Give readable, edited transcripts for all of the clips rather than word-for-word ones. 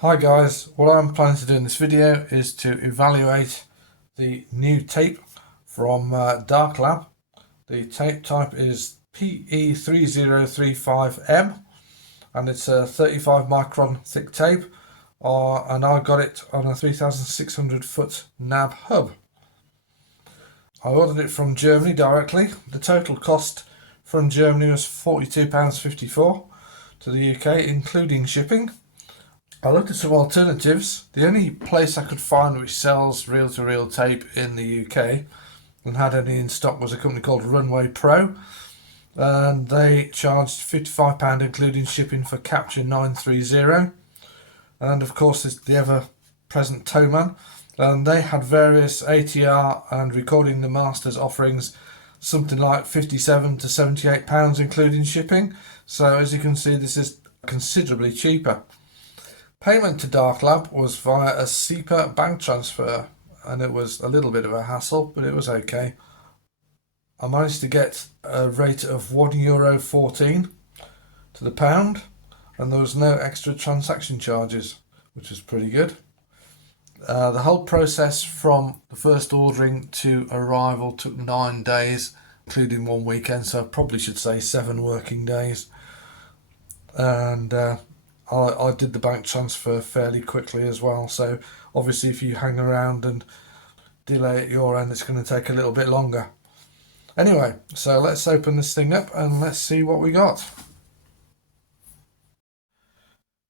Hi guys, what I'm planning to do in this video is to evaluate the new tape from Darklab. The tape type is PE3035M and it's a 35 micron thick tape and I got it on a 3600 foot NAB hub. I ordered it from Germany directly. The total cost from Germany was £42.54 to the UK including shipping. I looked at some alternatives. The only place I could find which sells reel-to-reel tape in the UK and had any in stock was a company called Runway Pro, and they charged £55 including shipping for Capture 930, and of course there's the ever-present Towman, and they had various ATR and recording the masters offerings, something like £57 to £78 including shipping. So as you can see, this is considerably cheaper. Payment to Darklab was via a SEPA bank transfer, and it was a little bit of a hassle, but it was okay. I managed to get a rate of €1.14 to the pound, and there was no extra transaction charges, which was pretty good. The whole process from the first ordering to arrival took 9 days, including one weekend, so I probably should say 7 working days. And I did the bank transfer fairly quickly as well, so obviously if you hang around and delay at your end, it's going to take a little bit longer. Anyway, so let's open this thing up and let's see what we got.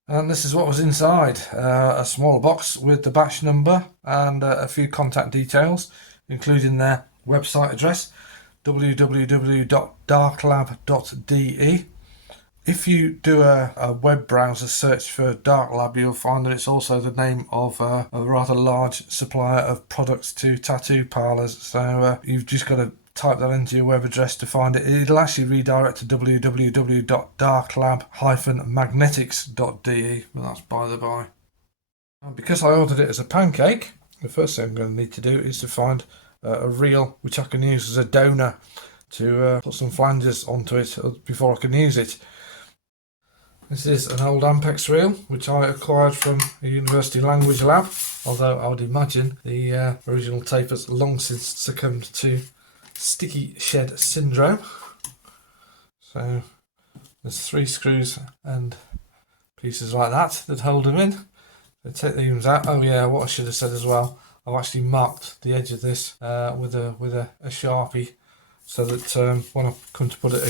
And this is what was inside, a smaller box with the batch number and a few contact details, including their website address, www.darklab.de. If you do a web browser search for Darklab, you'll find that it's also the name of a rather large supplier of products to tattoo parlours. So you've just got to type that into your web address to find it. It'll actually redirect to www.darklab-magnetics.de, but that's by the by. And because I ordered it as a pancake, the first thing I'm going to need to do is to find a reel which I can use as a donor to put some flanges onto it before I can use it. This is an old Ampex reel which I acquired from a university language lab, although I would imagine the original tape has long since succumbed to sticky shed syndrome. So there's 3 screws and pieces like that hold them in. So take these out. Oh yeah, what I should have said as well, I've actually marked the edge of this with a Sharpie, so that when I come to put it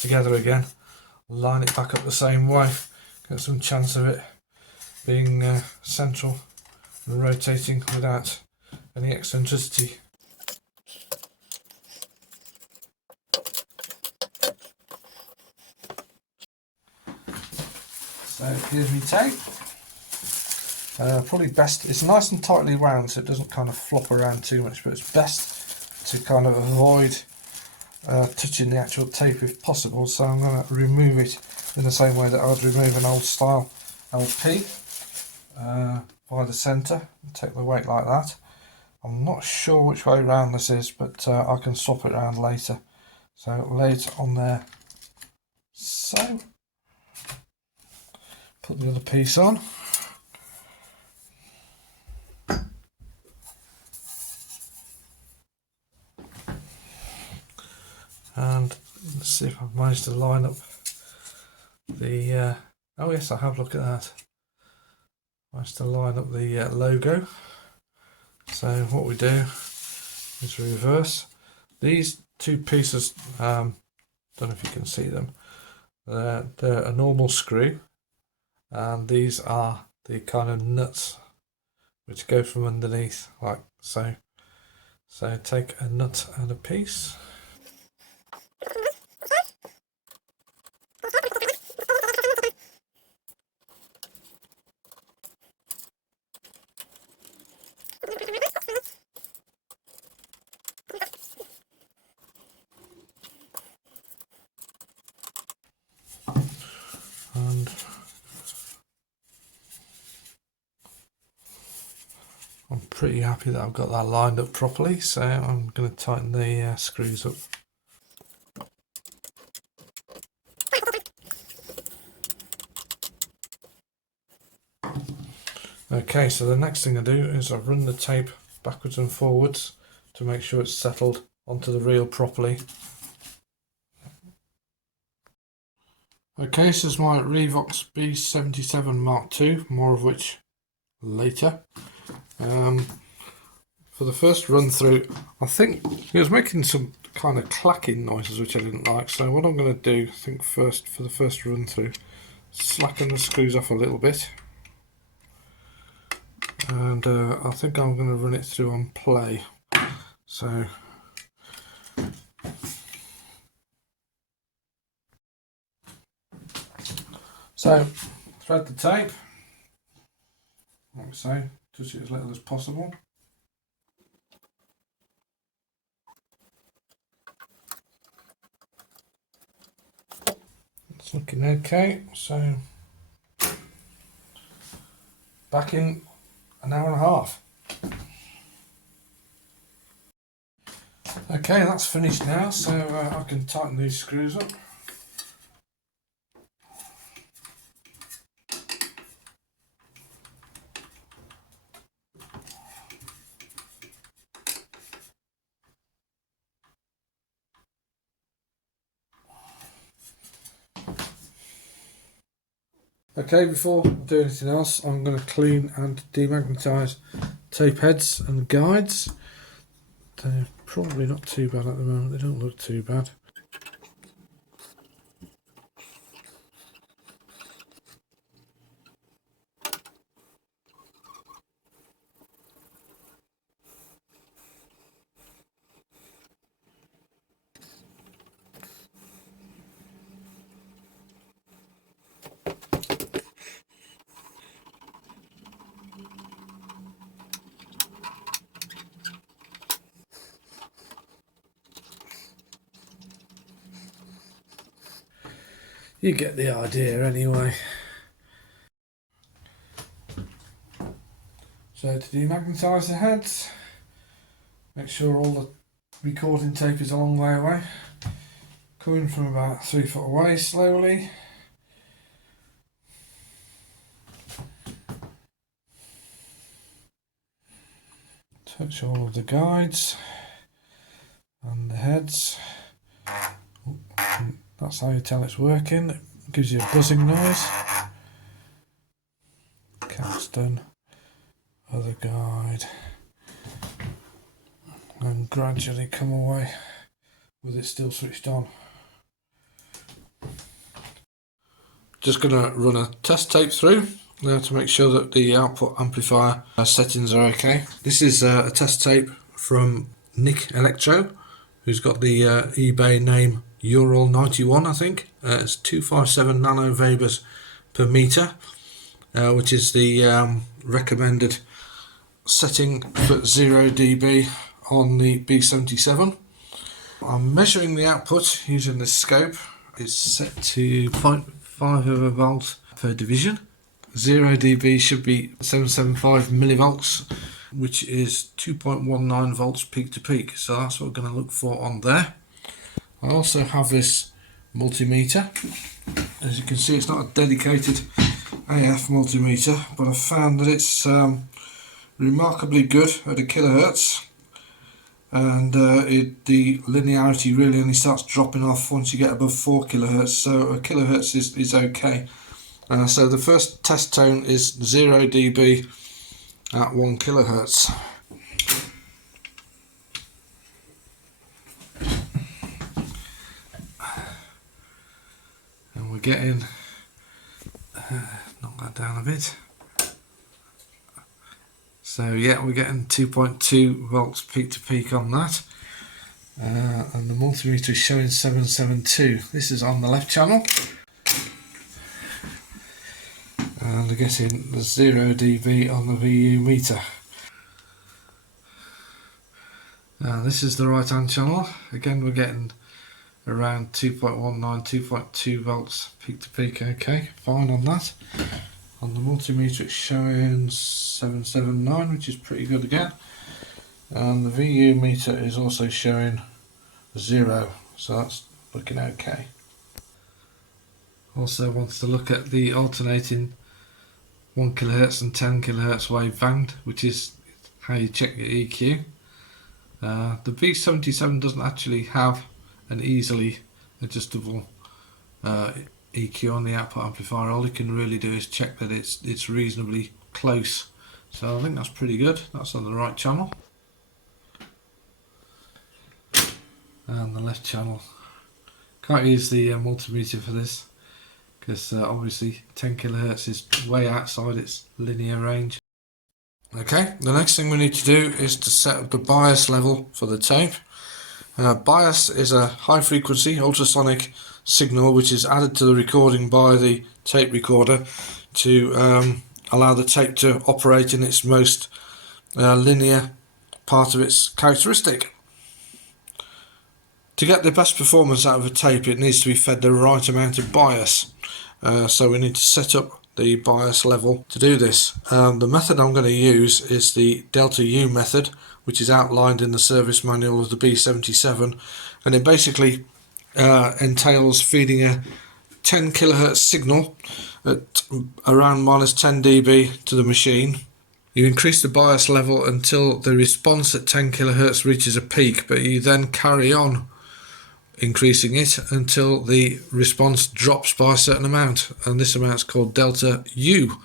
together again, line it back up the same way, get some chance of it being central and rotating without any eccentricity. So here's my tape. Probably best, it's nice and tightly wound so it doesn't kind of flop around too much, but it's best to kind of avoid touching the actual tape if possible, so I'm going to remove it in the same way that I would remove an old style LP by the centre and take the weight like that. I'm not sure which way round this is, but I can swap it around later. So lay it on there, so put the other piece on. And let's see if I've managed to line up the oh yes, I have, look at that, managed to line up the logo. So what we do is reverse these 2 pieces. Don't know if you can see them, they're a normal screw, and these are the kind of nuts which go from underneath like so. So take a nut and a piece. And I'm pretty happy that I've got that lined up properly, so I'm going to tighten the screws up. Okay, so the next thing I do is I run the tape backwards and forwards to make sure it's settled onto the reel properly. Okay, so this is my Revox B77 Mark II, more of which later. For the first run through, I think he was making some kind of clacking noises which I didn't like, so what I'm going to do, I think first, for the first run through, slacken the screws off a little bit, and I think I'm going to run it through on play. So thread the tape, like I say, touch it as little as possible. It's looking okay, so back in an hour and a half. Okay, that's finished now, so I can tighten these screws up. Okay, before I do anything else, I'm going to clean and demagnetise tape heads and guides. They're probably not too bad at the moment, they don't look too bad. You get the idea anyway. So to demagnetise the heads, make sure all the recording tape is a long way away. Coming from about 3 foot away slowly. Touch all of the guides and the heads. That's how you tell it's working. It gives you a buzzing noise. Capstan, other guide, and gradually come away with it still switched on. Just going to run a test tape through now to make sure that the output amplifier settings are okay. This is a test tape from Nick Electro, who's got the eBay name Ural 91, I think. It's 257 nanovebers per meter, which is the recommended setting for 0 dB on the B77. I'm measuring the output using the scope. It's set to 0.5 of a volt per division. 0 dB should be 775 millivolts, which is 2.19 volts peak to peak. So that's what we're going to look for on there. I also have this multimeter. As you can see, it's not a dedicated AF multimeter, but I found that it's remarkably good at a kilohertz, and the linearity really only starts dropping off once you get above 4 kilohertz, so a kilohertz is okay. So the first test tone is 0 dB at 1 kilohertz. And we're getting, knock that down a bit. So yeah, we're getting 2.2 volts peak to peak on that. And the multimeter is showing 772. This is on the left channel. And we're getting the 0 dB on the VU meter. Now this is the right hand channel. Again, we're getting around 2.19, 2.2 volts peak to peak. Okay, fine on that. On the multimeter it's showing 779, which is pretty good again. And the VU meter is also showing 0, so that's looking okay. Also wants to look at the alternating 1 kHz and 10 kHz waveband, which is how you check your EQ. The B77 doesn't actually have an easily adjustable EQ on the output amplifier. All you can really do is check that it's reasonably close. So I think that's pretty good. That's on the right channel. And the left channel. Can't use the multimeter for this because obviously 10 kHz is way outside its linear range. Okay, the next thing we need to do is to set up the bias level for the tape. Bias is a high frequency ultrasonic signal which is added to the recording by the tape recorder to allow the tape to operate in its most linear part of its characteristic. To get the best performance out of a tape, it needs to be fed the right amount of bias. So we need to set up the bias level to do this. The method I'm going to use is the delta U method, which is outlined in the service manual of the B77, and it basically entails feeding a 10 kHz signal at around minus 10 dB to the machine. You increase the bias level until the response at 10 kHz reaches a peak, but you then carry on increasing it until the response drops by a certain amount, and this amount is called delta U.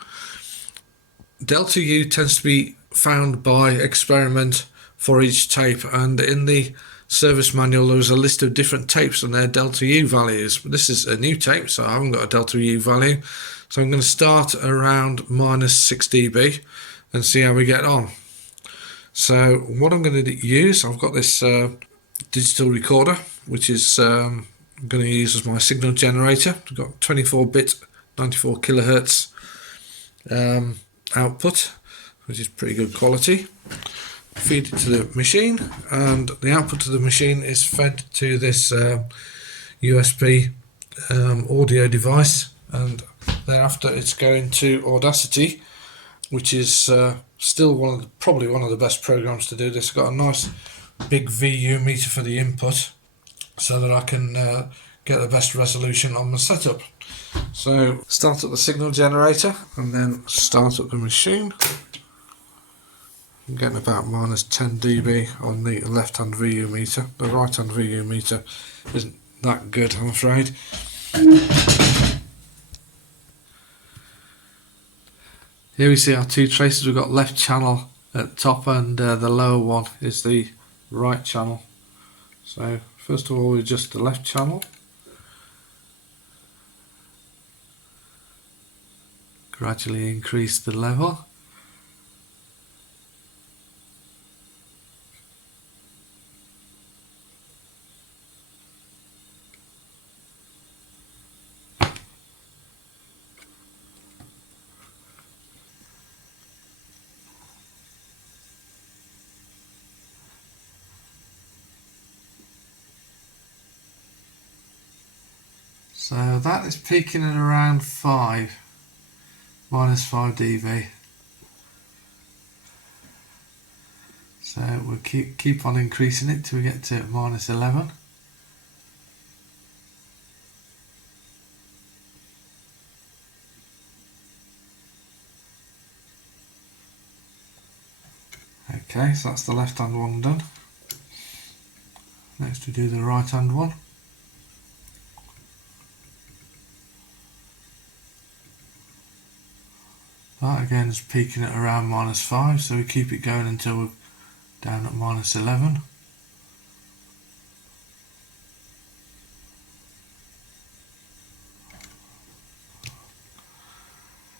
Delta U tends to be found by experiment for each tape, and in the service manual there is a list of different tapes and their delta U values. But this is a new tape, so I haven't got a delta U value, so I'm going to start around minus 6 dB and see how we get on. So what I'm going to use, I've got this digital recorder, which is I'm going to use as my signal generator. I've got 24-bit 94 kHz output, which is pretty good quality. Feed it to the machine, and the output of the machine is fed to this USB audio device, and thereafter it's going to Audacity, which is still probably one of the best programs to do this. I've got a nice big VU meter for the input, so that I can get the best resolution on the setup. So start up the signal generator and then start up the machine. I'm getting about minus 10 dB on the left hand VU meter. The right hand VU meter isn't that good, I'm afraid. Here we see our two traces. We've got left channel at the top, and the lower one is the right channel. So first of all, we adjust the left channel. Gradually increase the level. So that is peaking at around minus 5 dB. So we'll keep on increasing it till we get to minus 11. Okay, so that's the left hand one done. Next we do the right hand one. That again is peaking at around minus 5, so we keep it going until we're down at minus 11.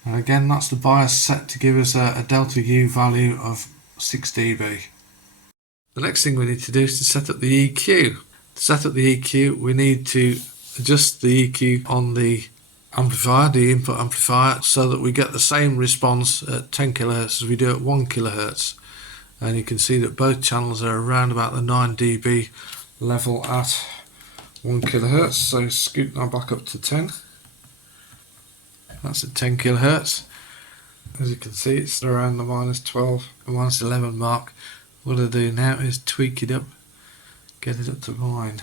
And again, that's the bias set to give us a delta U value of 6 dB. The next thing we need to do is to set up the EQ. To set up the EQ, we need to adjust the EQ on the amplifier, the input amplifier, so that we get the same response at 10 kHz as we do at 1 kHz. And you can see that both channels are around about the 9 dB level at 1 kHz. So scoot that back up to 10. That's at 10 kHz. As you can see, it's around the minus 12, minus 11 mark. What I do now is tweak it up, get it up to 9.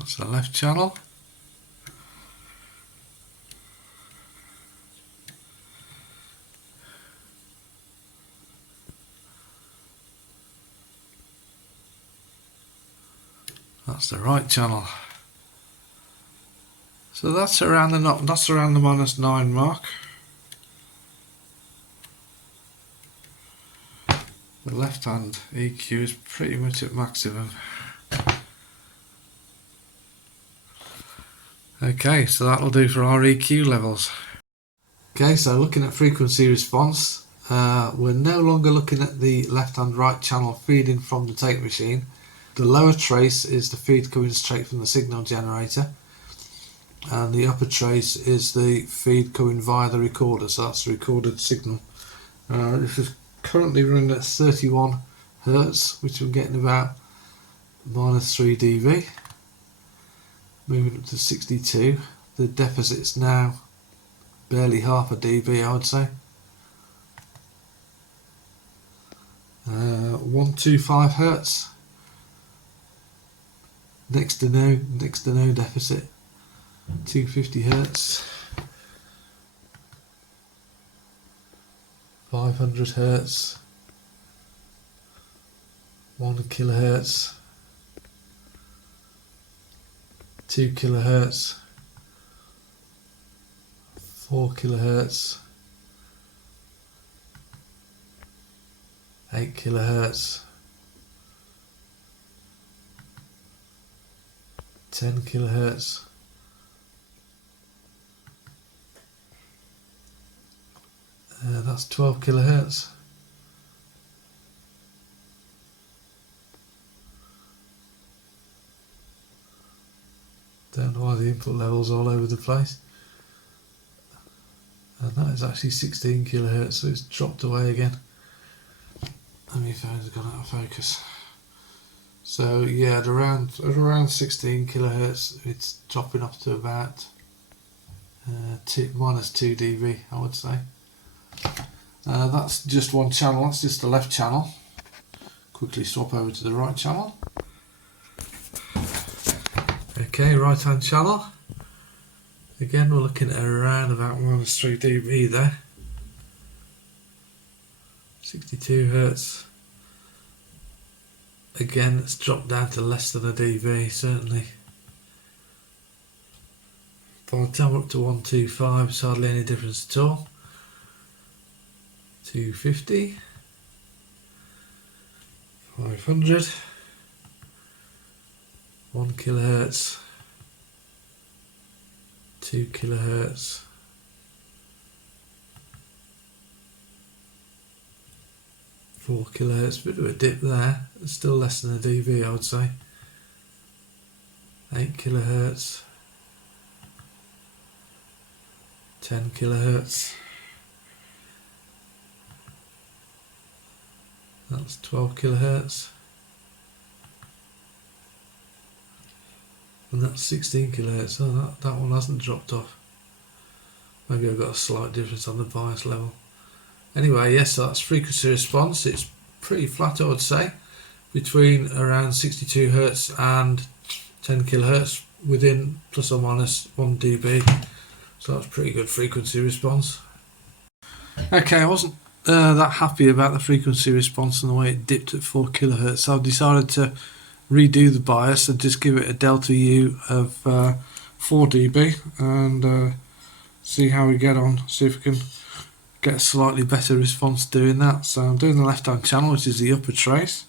That's the left channel. That's the right channel. So that's around the -9 mark. The left hand EQ is pretty much at maximum. Okay, so that'll do for our EQ levels. Okay, so looking at frequency response, we're no longer looking at the left and right channel feeding from the tape machine. The lower trace is the feed coming straight from the signal generator, and the upper trace is the feed coming via the recorder, so that's the recorded signal. This is currently running at 31 Hertz, which I'm getting about -3 dB. Moving up to 62. The deficit's now barely half a dB, I would say. 125 Hertz. Next to no deficit. 250 Hertz. 500 Hertz. 1 kilohertz. 2 kilohertz. 4 kilohertz. 8 kilohertz. 10 kilohertz. That's 12 kilohertz. Don't know why the input level's all over the place. And that is actually 16 kilohertz, so it's dropped away again. And my phone's gone out of focus. So yeah, at around 16 kilohertz, it's dropping off to about -2 dB, I would say. That's just one channel. That's just the left channel. Quickly swap over to the right channel. Okay, right hand channel. Again, we're looking at around about -3 dB there. 62 Hertz. Again, it's dropped down to less than a dB, certainly. By the time we're up to 125, it's hardly any difference at all. 250. 500. 1 kilohertz. 2 kilohertz. 4 kilohertz, bit of a dip there. It's still less than a dB, I would say. 8 kilohertz. 10 kilohertz. That's 12 kilohertz. And that's 16 kilohertz. Oh, that one hasn't dropped off. Maybe I've got a slight difference on the bias level. Anyway, yes, so that's frequency response. It's pretty flat, I would say, between around 62 Hertz and 10 kilohertz, within plus or minus 1 dB. So that's pretty good frequency response. Okay, I wasn't that happy about the frequency response and the way it dipped at 4 kilohertz. So I've decided to redo the bias and just give it a delta U of 4 dB and see how we get on. See if we can get a slightly better response doing that. So I'm doing the left hand channel, which is the upper trace.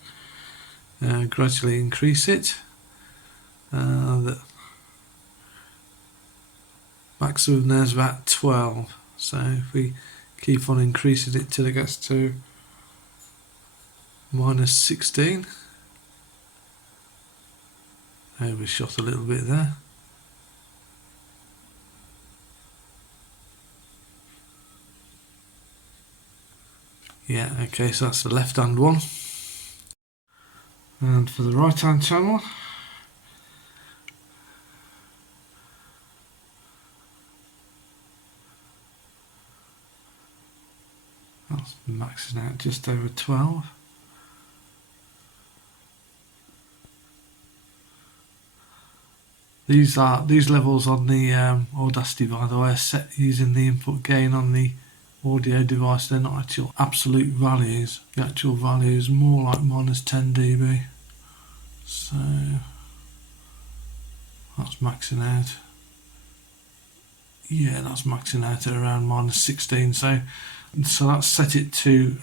Gradually increase it. The maximum there is about 12. So if we keep on increasing it till it gets to -16. Overshot a little bit there. Yeah, okay, so that's the left hand one. And for the right hand channel, that's maxing out just over 12. These levels on the Audacity, by the way, are set using the input gain on the audio device. They're not actual absolute values. The actual value is more like -10 dB. So that's maxing out. Yeah, that's maxing out at around -16. So that's set it to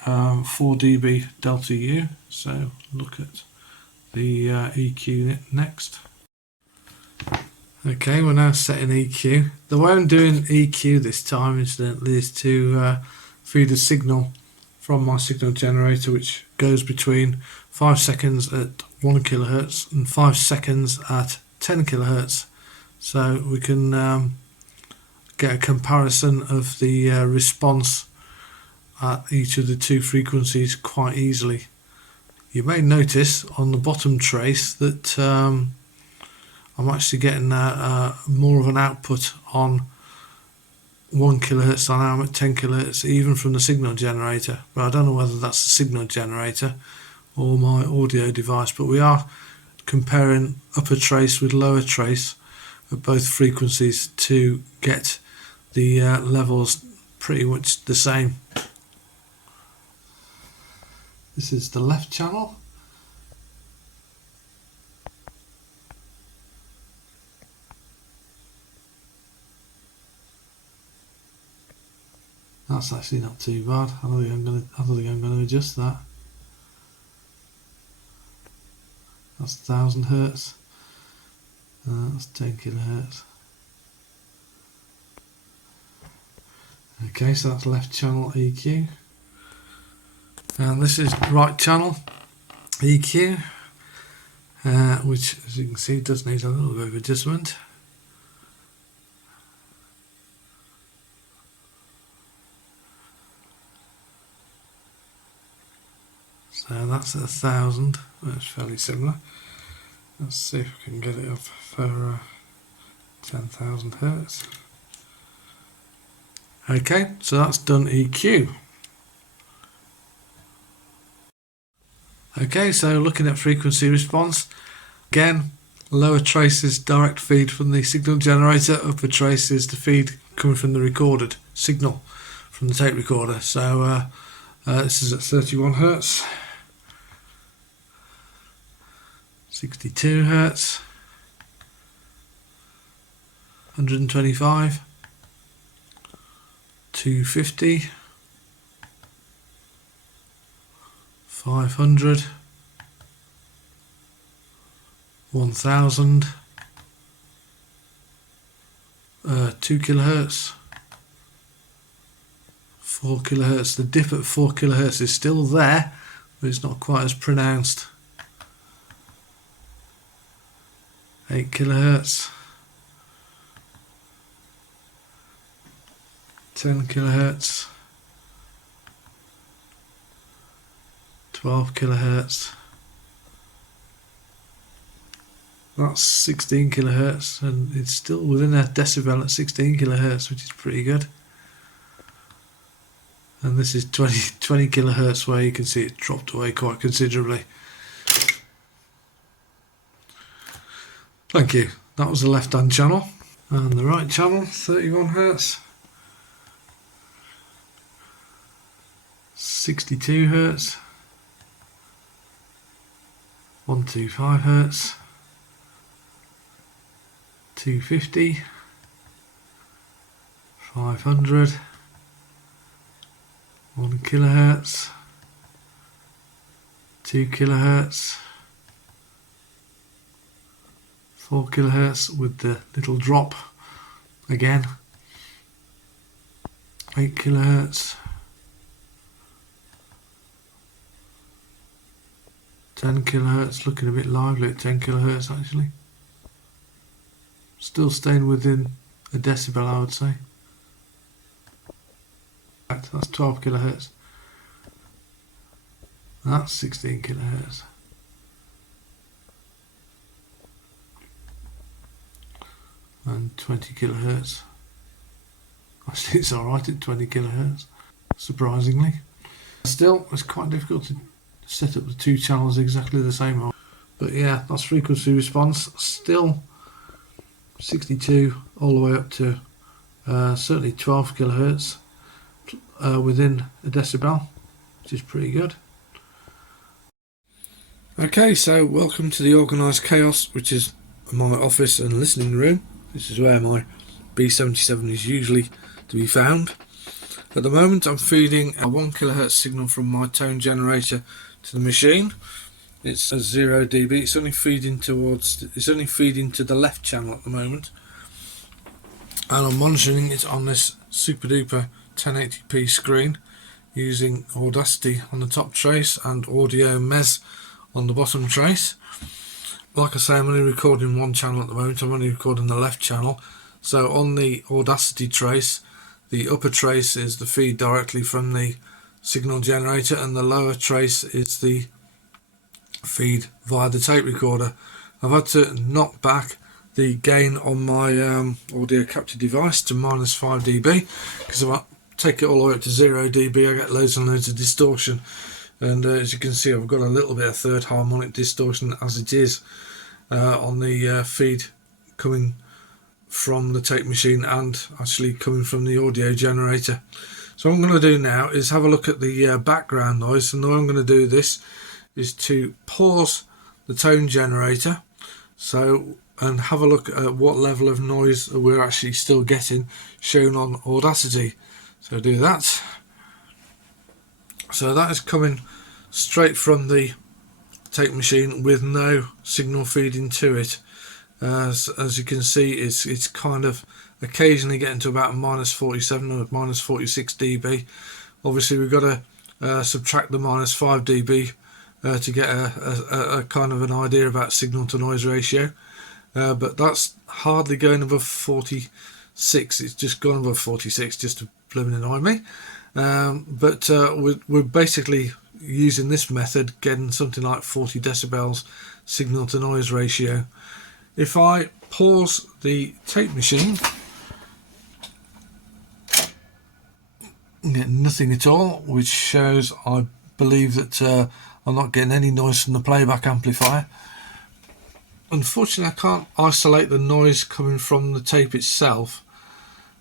4 dB delta U. So look at the EQ next. Okay, we're now setting EQ. The way I'm doing EQ this time, incidentally, is to feed a signal from my signal generator, which goes between 5 seconds at 1 kHz and 5 seconds at 10 kHz. So we can get a comparison of the response at each of the two frequencies quite easily. You may notice on the bottom trace that I'm actually getting more of an output on 1 kHz than I am at 10 kHz, even from the signal generator. But I don't know whether that's the signal generator or my audio device. But we are comparing upper trace with lower trace at both frequencies to get the levels pretty much the same. This is the left channel. That's actually not too bad. I don't think I'm going to adjust that. That's 1000 Hz. That's 10 kHz. Okay, so that's left channel EQ. And this is right channel EQ, which, as you can see, does need a little bit of adjustment. So that's at 1000. That's fairly similar. Let's see if we can get it up for 10,000 Hz. Okay, so that's done EQ. Okay, so looking at frequency response, again, lower trace is direct feed from the signal generator, upper trace is the feed coming from the recorded signal from the tape recorder. So this is at 31 Hz, 62 Hz, 125, 250, 500, 1000, 2 kHz, 4 kHz. The dip at 4 kHz is still there, but it's not quite as pronounced. 8 kHz, 10 kHz, 12 kHz. That's 16 kHz, and it's still within a decibel at 16 kHz, which is pretty good. And this is 20 kHz, where you can see it dropped away quite considerably. Thank you. That was the left-hand channel, and the right channel, 31 Hz, 62 Hz, 125 Hz, 250, 500, 1 kHz, 2 kHz, 4 kHz with the little drop again, 8 kHz, 10 kHz, looking a bit lively at 10 kHz actually. Still staying within a decibel, I would say. That's 12 kHz. That's 16 kHz. And 20 kHz. Actually, it's alright at 20 kHz, surprisingly. Still, it's quite difficult to set up the two channels exactly the same. But yeah, that's frequency response. Still 62 all the way up to certainly 12 kilohertz within a decibel, which is pretty good. Okay, so welcome to the organised chaos, which is my office and listening room. This is where my B77 is usually to be found. At the moment I'm feeding a 1 kilohertz signal from my tone generator to the machine. It's a 0 dB. It's only feeding to the left channel at the moment, and I'm monitoring it on this super duper 1080p screen using Audacity on the top trace and Audio Mez on the bottom trace. Like I say, I'm only recording one channel at the moment. I'm only recording the left channel. So on the Audacity trace, the upper trace is the feed directly from the signal generator, and the lower trace is the feed via the tape recorder. I've had to knock back the gain on my audio capture device to -5 dB, because if I take it all the way up to 0 dB I get loads and loads of distortion, and as you can see I've got a little bit of third harmonic distortion as it is on the feed coming from the tape machine and actually coming from the audio generator. So what I'm going to do now is have a look at the background noise, and the way I'm going to do this is to pause the tone generator and have a look at what level of noise we're actually still getting shown on Audacity. So do that. So that is coming straight from the tape machine with no signal feeding to it. As you can see, it's kind of occasionally getting to about -47 or -46 dB. Obviously we've got to subtract the -5 dB to get a kind of an idea about signal to noise ratio, but that's hardly going above 46. It's just gone above 46 just to blooming annoy me, but we're basically using this method getting something like 40 decibels signal to noise ratio. If I pause the tape machine, get nothing at all, which shows I believe that I'm not getting any noise from the playback amplifier. Unfortunately I can't isolate the noise coming from the tape itself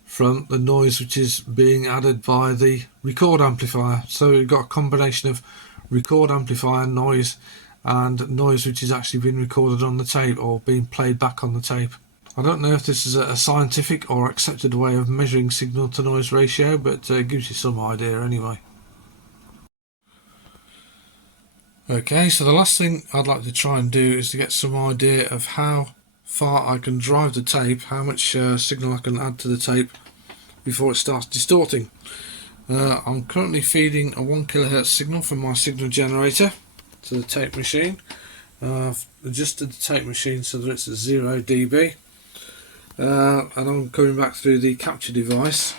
from the noise which is being added by the record amplifier. So we've got a combination of record amplifier noise and noise which is actually being recorded on the tape or being played back on the tape. I don't know if this is a scientific or accepted way of measuring signal to noise ratio, but it gives you some idea anyway. Okay, so the last thing I'd like to try and do is to get some idea of how far I can drive the tape, how much signal I can add to the tape before it starts distorting. I'm currently feeding a 1 kilohertz signal from my signal generator to the tape machine. I've adjusted the tape machine so that it's at 0 dB, and I'm coming back through the capture device.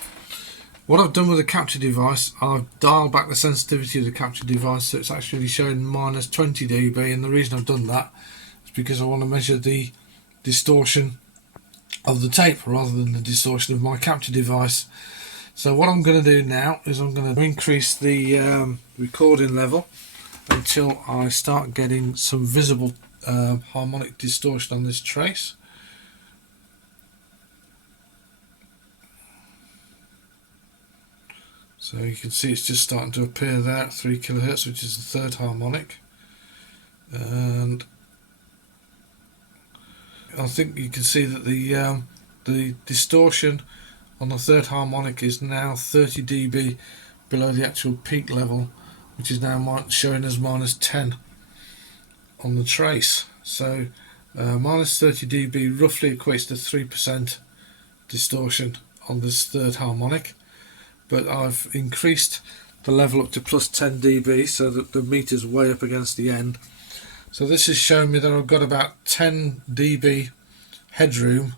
What I've done with the capture device, I've dialed back the sensitivity of the capture device so it's actually showing -20 dB, and the reason I've done that is because I want to measure the distortion of the tape rather than the distortion of my capture device. So what I'm going to do now is I'm going to increase the recording level until I start getting some visible harmonic distortion on this trace. So you can see it's just starting to appear there at 3 kilohertz, which is the third harmonic, and I think you can see that the distortion on the third harmonic is now 30 dB below the actual peak level, which is now showing as -10 on the trace. So -30 dB roughly equates to 3% distortion on this third harmonic, but I've increased the level up to +10 dB so that the meter's way up against the end. So this has shown me that I've got about 10 dB headroom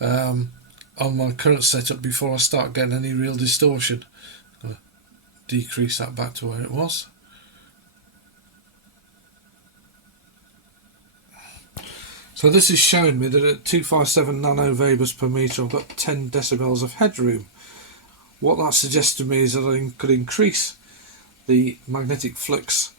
on my current setup before I start getting any real distortion. I'm going to decrease that back to where it was. So this is showing me that at 257 nanovabers per meter I've got 10 decibels of headroom. What that suggests to me is that I could increase the magnetic flux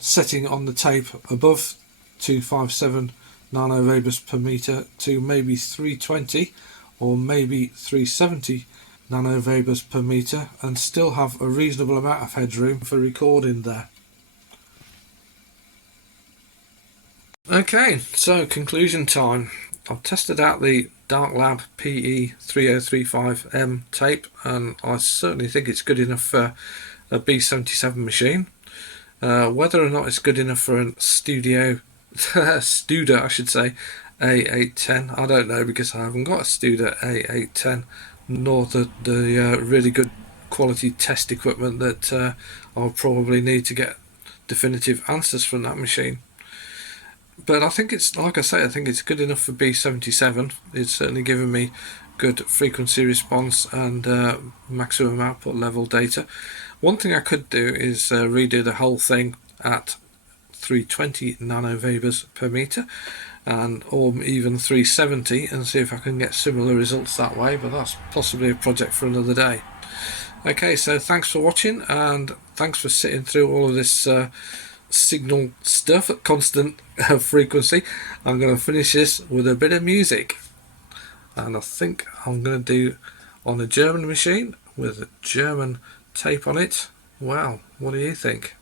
setting on the tape above 257 nanovabors per meter to maybe 320 or maybe 370 nanovabors per meter and still have a reasonable amount of headroom for recording there. Okay, so conclusion time. I've tested out the Darklab PE3035M tape and I certainly think it's good enough for a B77 machine. Whether or not it's good enough for a Studer I should say, A810, I don't know, because I haven't got a Studer A810 nor the really good quality test equipment that I'll probably need to get definitive answers from that machine. But I think it's, like I say, I think it's good enough for B77. It's certainly given me good frequency response and maximum output level data. One thing I could do is redo the whole thing at 320 nanovabors per meter and or even 370 and see if I can get similar results that way, but that's possibly a project for another day. Okay, so thanks for watching and thanks for sitting through all of this signal stuff at constant frequency. I'm going to finish this with a bit of music, and I think I'm going to do on a German machine with a German tape on it. Wow, what do you think?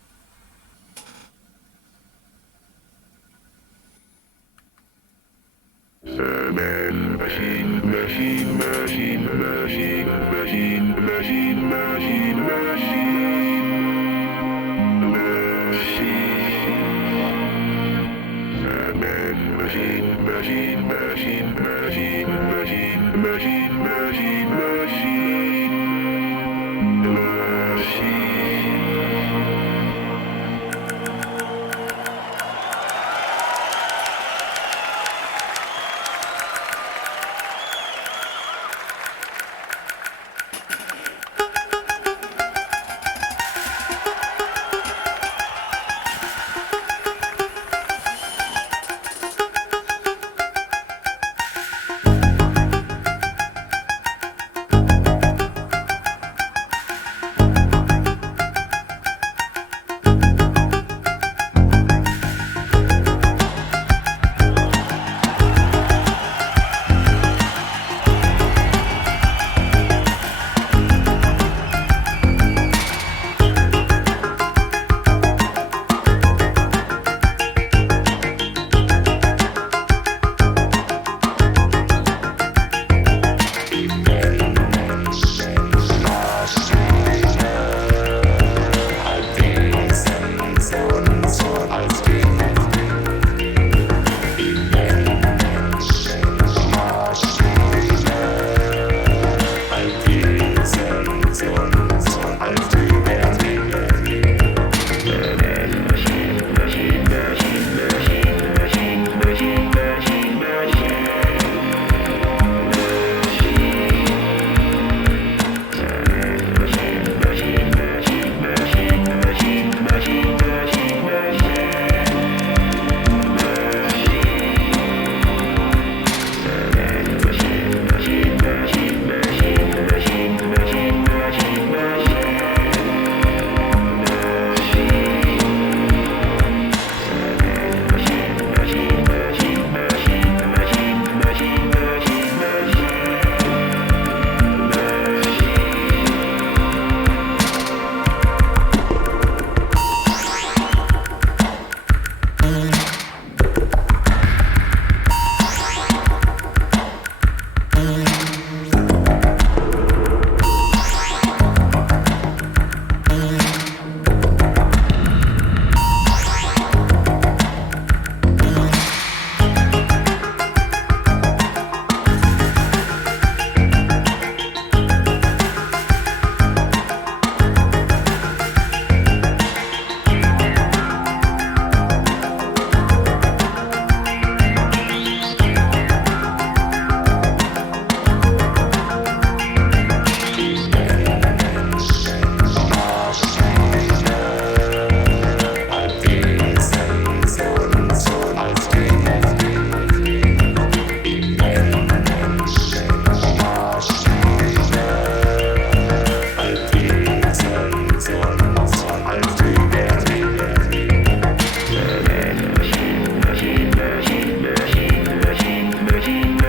Oversaturation.